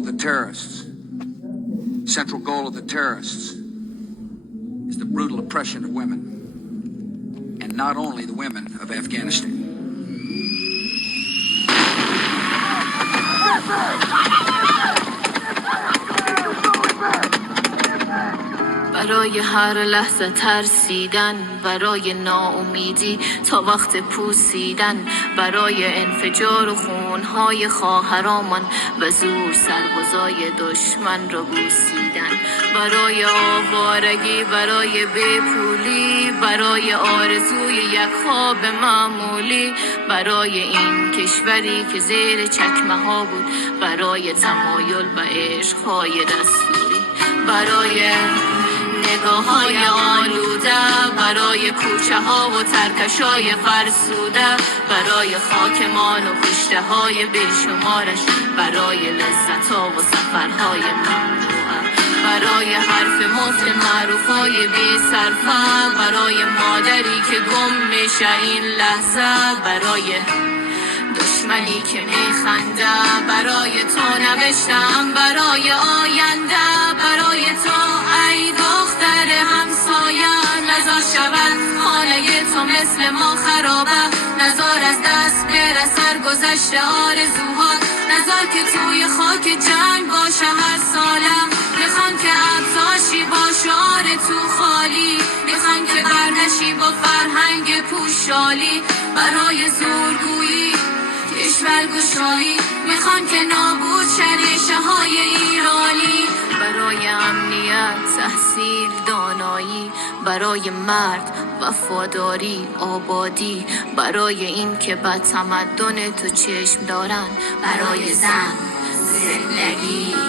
The terrorists, central goal of the terrorists is the brutal oppression of women, and not only the women of Afghanistan. برای هر لحظه ترسیدن، برای ناامیدی تا وقت پوسیدن، برای انفجار و خونهای خواهرامون و زور سربازای دشمن را بوسیدن، برای آوارگی، برای بپولی، برای آرزوی یک خواب معمولی، برای این کشوری که زیر چکمه ها بود، برای تمایل و عشقهای دستوری، برای نگاه های آلوده، برای کوچه ها و ترکش های فرسوده، برای خاکمان و کشته های بیشمارش، برای لذت ها و سفرهای ممنوعه، برای حرف مفت معروف های بی صرفه، برای مادری که گم میشه این لحظه، برای دشمنی که میخنده، برای تو نوشتم برای آینده، برای تو ای دختر همسایه، نزار شود خانه تو مثل ما خرابه، نزار از دست بره سرگذشت آرزوها، نزار که توی خاک جنگ باشه هر ساله، میخوان که ابزاشی با شعار تو خالی، میخوان که برنشی با فرهنگ پوشالی، برای زورگویی کشور گشایی، میخوان که نابود ریشه های ایرانی، برای امنیت، تحصیل، دانایی، برای مرد، وفاداری، آبادی، برای این که به تمدن تو چشم دارن، برای زن، زندگی.